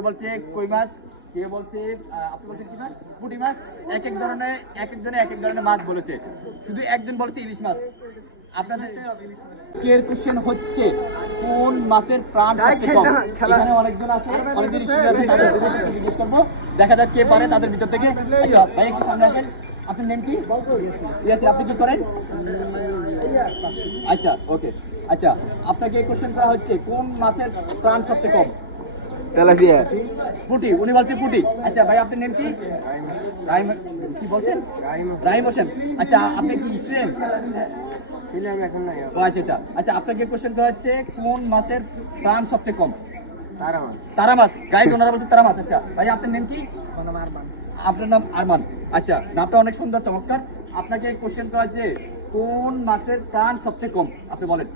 কেউ বলছে কই মাছ কেউ বলছে আহ, আপনি বলছেন কি মাছ? পুঁটি মাছ। এক এক ধরনের এক একজনে এক এক ধরনের মাছ বলেছে। শুধু একজন বলেছে ইলিশ মাছ। আপনাদের কের কোশ্চেন হচ্ছে কোন মাছের প্রাণ কম? এখানে অনেকজন আছে অনেকজন স্টুডেন্ট আছে তাদের জিজ্ঞেস করব। দেখা যাক কে পারে তাদের ভিতর থেকে। আচ্ছা ভাই একটু সামনে আসেন। আপনার নেম কি? ইয়াসির আপনি কি করেন? আচ্ছা ওকে আচ্ছা আপনাকে কোশ্চেন করা হচ্ছে কোন মাছের প্রাণ সবচেয়ে কম? তেলাপিয়া পুটি উনি বলছে পুটি। আচ্ছা ভাই আপনার নেম কি? রাইম কি বলছেন? রাইম। হোসেন। আচ্ছা আপনি কি স্টুডেন্ট ছিলাম এখন নাই। ও আচ্ছা আচ্ছা। আচ্ছা আপনাকে কোশ্চেন করা হচ্ছে কোন মাছের প্রাণ সবচেয়ে কম? তারা মাছ তারা মাছ গাইজ ওনারা বলছে তারা মাছ আচ্ছা ভাই আপনার নেম কি? আপনার নাম আরমান। আচ্ছা নামটা অনেক সুন্দর চমৎকার। আপনাকে কোশ্চেন করা হচ্ছে কোন মাছের প্রাণ সবচেয়ে কম? আপনি বলেন।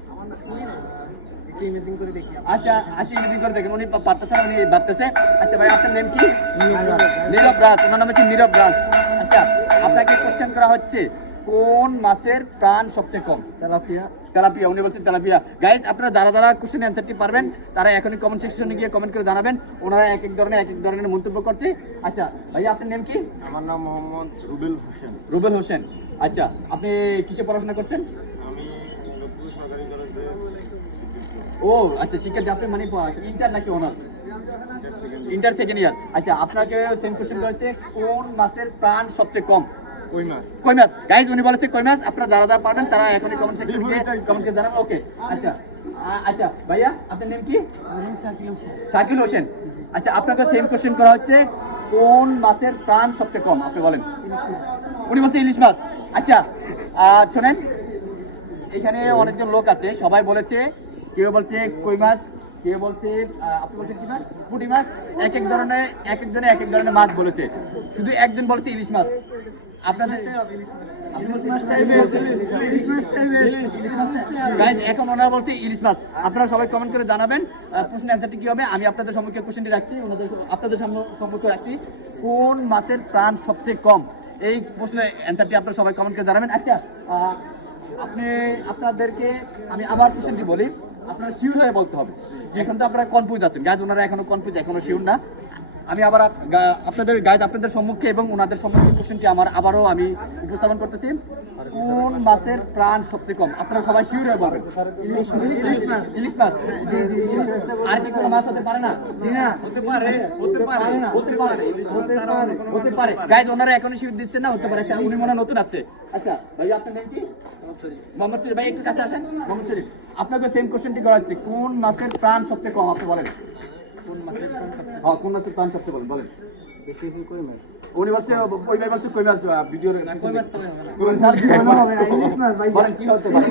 ইমেজিং করে দেখি আচ্ছা আচ্ছা ইংরেজি করে দেখেন। উনি পারতেছে না উনি বাড়তেছে। আচ্ছা ভাই আপনার নেম কি? নীরব রাজ। ওনার নাম হচ্ছে নীরব রাজ। আচ্ছা আপনাকে কোশ্চেন করা হচ্ছে কোন মাছের প্রাণ সবচেয়ে কম? তেলাপিয়া। তেলাপিয়া উনি বলছেন তেলাপিয়া। গাইজ আপনারা যারা যারা কোশ্চেন অ্যান্সারটি পারবেন তারা এখনই কমেন্ট সেকশনে গিয়ে কমেন্ট করে জানাবেন। ওনারা এক এক ধরনের এক এক ধরনের মন্তব্য করছে। আচ্ছা ভাইয়া আপনার নেম কি? আমার নাম মোহাম্মদ রুবেল হোসেন। রুবেল হোসেন। আচ্ছা আপনি কিসে পড়াশোনা করছেন? আমি সরকারি কলেজে ও আচ্ছা শিক্ষার্থী আপনি মানে ইন্টার নাকি অনার্স ইন্টার সেকেন্ড ইয়ার আচ্ছা আপনাকে সেম কোশ্চেন করেছে কোন মাসের প্রাণ সবচেয়ে কম? কই মাছ কই মাছ গাইজ উনি বলেছে কই মাছ আপনারা যারা যারা পারবেন তারা এখনই কমেন্ট সেকশনে গিয়ে কমেন্ট করে জানাবেন ওকে আচ্ছা আচ্ছা ভাইয়া আপনার নেম কি? শাকিল হোসেন। আচ্ছা আপনাকে সেম কোশ্চেন করা হচ্ছে কোন মাছের প্রাণ সবচেয়ে কম? আপনি বলেন। উনি বলছে ইলিশ মাছ। আচ্ছা আর শোনেন এখানে অনেকজন লোক আছে সবাই বলেছে কেউ বলছে কই মাছ? কেউ বলছে আপনি বলছেন কি মাছ? পুঁটি মাছ? এক এক ধরনের এক একজনে এক এক ধরনের মাছ বলেছে। শুধু একজন বলেছে ইলিশ মাছ। আপনাদের এখন ওনারা বলছে ইলিশ মাছ। আপনারা সবাই কমেন্ট করে জানাবেন আহ, প্রশ্নের অ্যান্সারটি কি হবে? আমি আপনাদের সম্মুখে কোশ্চেনটি রাখছি ওনাদের আপনাদের সম্মুখে রাখছি। কোন মাছের প্রাণ সবচেয়ে কম? এই প্রশ্নের অ্যান্সারটি আপনারা সবাই কমেন্ট করে জানাবেন। আচ্ছা আপনি আপনাদেরকে আমি আবার কোশ্চেনটি বলি। আপনারা শিওর হয়ে বলতে হবে। যেখানে তো আপনারা কনফিউজ আছেন। গাছ ওনারা এখনও কনফিউজ এখনও শিওর না। আমি আবার আপনাদের গাইজ আপনাদের সম্মুখে এবং ওনাদের সম্মুখে কোশ্চেনটি আমার আবারও আমি উপস্থাপন করতেছি। কোন মাছের প্রাণ সবচেয়ে কম? আপনারা সবাই শিওর হয়ে বলবেন। ইলিশ মাছ। আর কি কোনো মাছ হতে পারে না? হতে পারে হতে পারে না। হতে পারে। হতে পারে। হতে পারে গাইজ ওনারা এখনও শিওর দিচ্ছেন না হতে পারে। আচ্ছা উনি মনে নতুন আছে। আচ্ছা ভাই আপনার নাম কি? মোহাম্মদ শরীফ। ভাই একটু কাছে আসেন। মোহাম্মদ শরীফ আপনাকে সেম কোশ্চেনটি করা হচ্ছে। কোন মাছের প্রাণ সবচেয়ে কম আপনি বলেন। কোন মাছের কোন হ্যাঁ কোন মাছের প্রাণ সবচেয়ে বলেন বলেন বেশি বেশি কই মাছ উনি বলছে ওই ভাই বলছে কই মাছ ভিডিওর। বলেন কি হতে পারে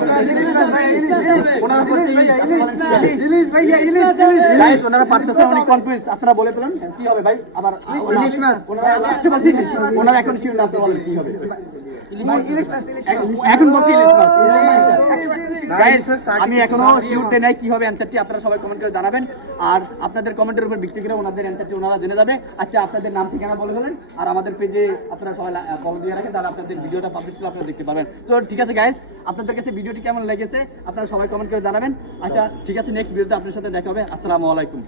ওনারা উনি কনফিউজ আপনারা বলে পেলেন কি হবে ভাই আবার ওনারা লাস্টে বলছে ওনারা এখন শিওর না আপনি বলেন কি হবে এখন বলছি ইলিশ মাছ Guys, আমি এখনও দেই নাই কি হবে অ্যান্সারটি আপনারা সবাই কমেন্ট করে জানাবেন। আর আপনাদের কমেন্টের উপর ভিত্তি করে ওনাদের অ্যান্সারটি ওনারা জেনে যাবে। আচ্ছা আপনাদের নাম ঠিকানা বলে গেলেন আর আমাদের পেজে আপনারা সবাই কল দিয়ে রাখেন তাহলে আপনাদের ভিডিওটা পাবলিশ করে আপনারা দেখতে পারবেন। তো ঠিক আছে গাইস আপনাদের কাছে ভিডিওটি কেমন লেগেছে আপনারা সবাই কমেন্ট করে জানাবেন। আচ্ছা ঠিক আছে নেক্সট ভিডিওতে আপনার সাথে দেখা হবে। আসসালামু আলাইকুম।